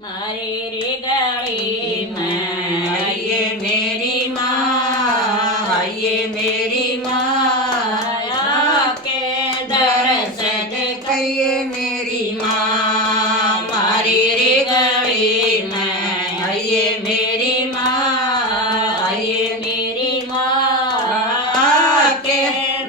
मारे रे गली में आइए मेरी माँ, आइए मेरी माँ, आके दर्श देखिए मेरी माँ। मारी रे गली में आइए मेरी माँ, आइए मेरी माँ आके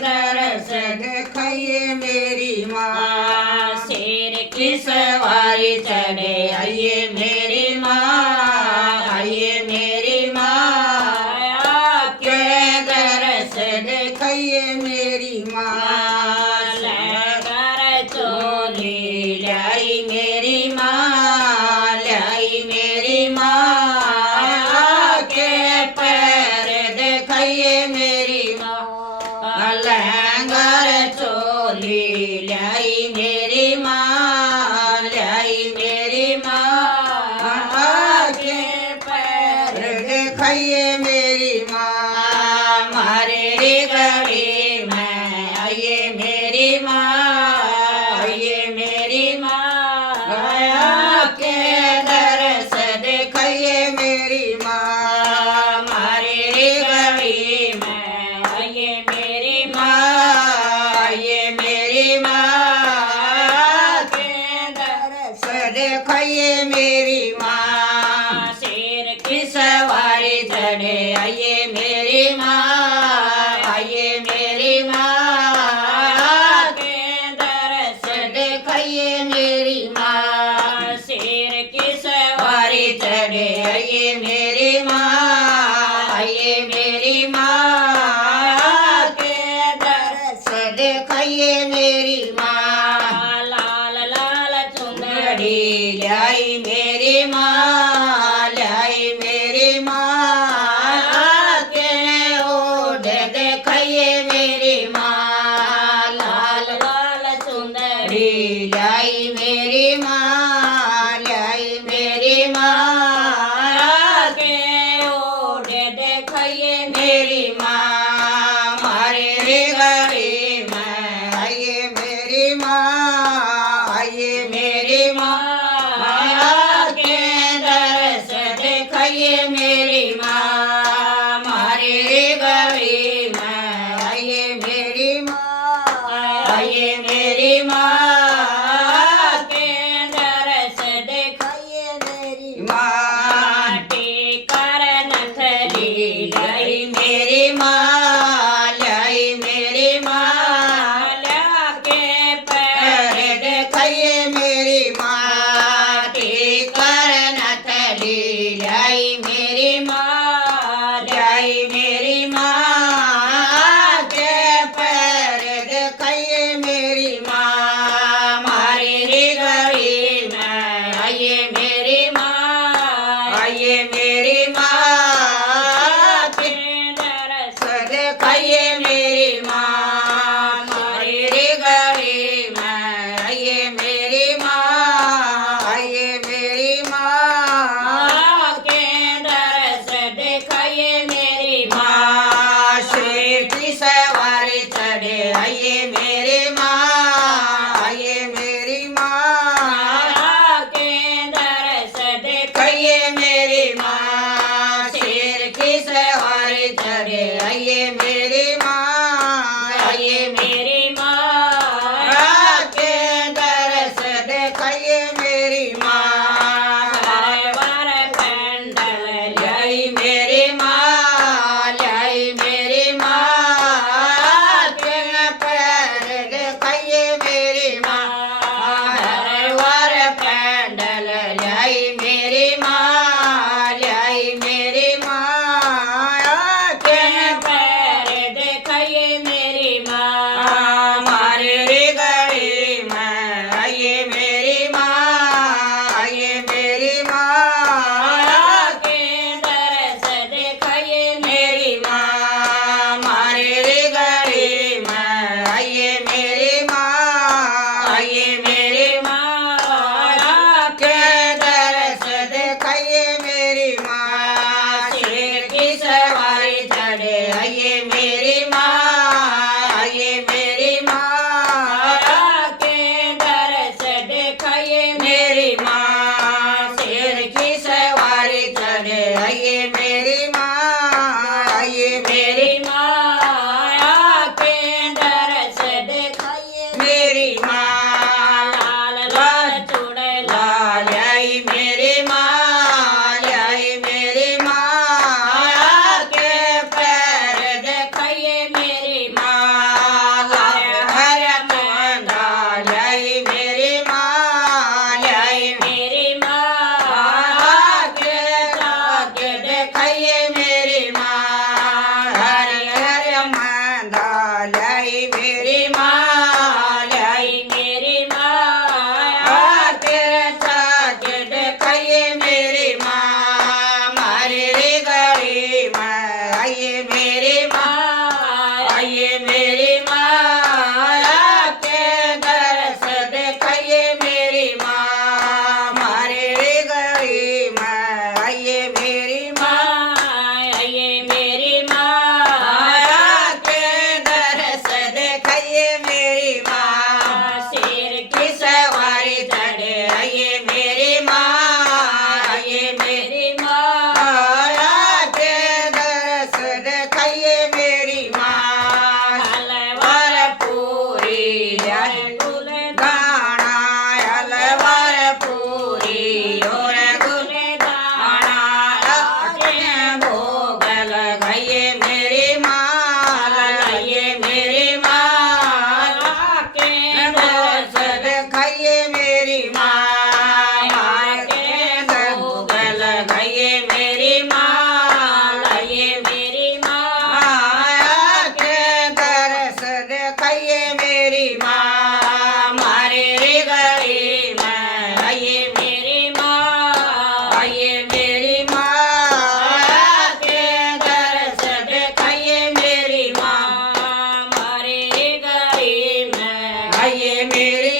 दर्श देखिए मेरी माँ। शेर की सवारी चढ़े आइए मेरी माँ, आइए मेरी माँ, के दर्श देखिए मेरी माँ। लहकर चोली लाई मेरी माँ, लाई मेरी माँ, के पैर देखिए मेरी माँ। लहंगर चोली लाई मेरी माँ, लाई मेरी माँ, के पैर देखिए मेरी माँ। मारे रे गली में आइए मेरी माँ, आइए मेरी माँ, गया के दर्श देखिए मेरी माँ। मारे रे गली में आइए मेरी माँ, आइए मेरी माँ, के दर्श देखिए मेरी माँ। शेर की सवारी चढ़े आइए मेरी माँ, आइए मेरी माँ, के दर्श देखिए मेरी माँ। शेर की सवारी चढ़े आइए मेरी माँ, आइए मेरी माँ, के दर्श देखिए मेरी माँ। लाल लाल चुंदड़ी चुंदड़ी लाई मेरी माँ, लाई मेरी माँ, के ओढ़ देखिए मेरी माँ। लाल लाल चुंदड़ी चुंदड़ी लाई मेरी माँ, लाई मेरी माँ, के ओढ़ देखिए मेरी माँ। मारे रे गली में आइए मेरी माँ, आइए मेरी माँ, के दर्श देखिए मेरी माँ। मारे रे गली में आइए मेरी माँ, आइए मेरी माँ, के दर्श देखिए मेरी माँ। टीकर नथली लाई मेरी माँ, लाई मेरी माँ, के पैर पैर देखिए मेरी माँ। टीकर नथली लाई मेरी माँ, लाई मेरी माँ, के पैर देखिए मेरी माँ। मारी रे गली में आइए मेरी माँ, आइए मेरी माँ, के दर्श देखिए मेरी माँ। मारी रे गली में आइए मेरी माँ, आइए मेरी माँ, के दर्श देखिए मेरी माँ। शेर की सवारी चढ़े आइए मेरी माँ, आइए मेरी माँ, के दर्श आइए मेरी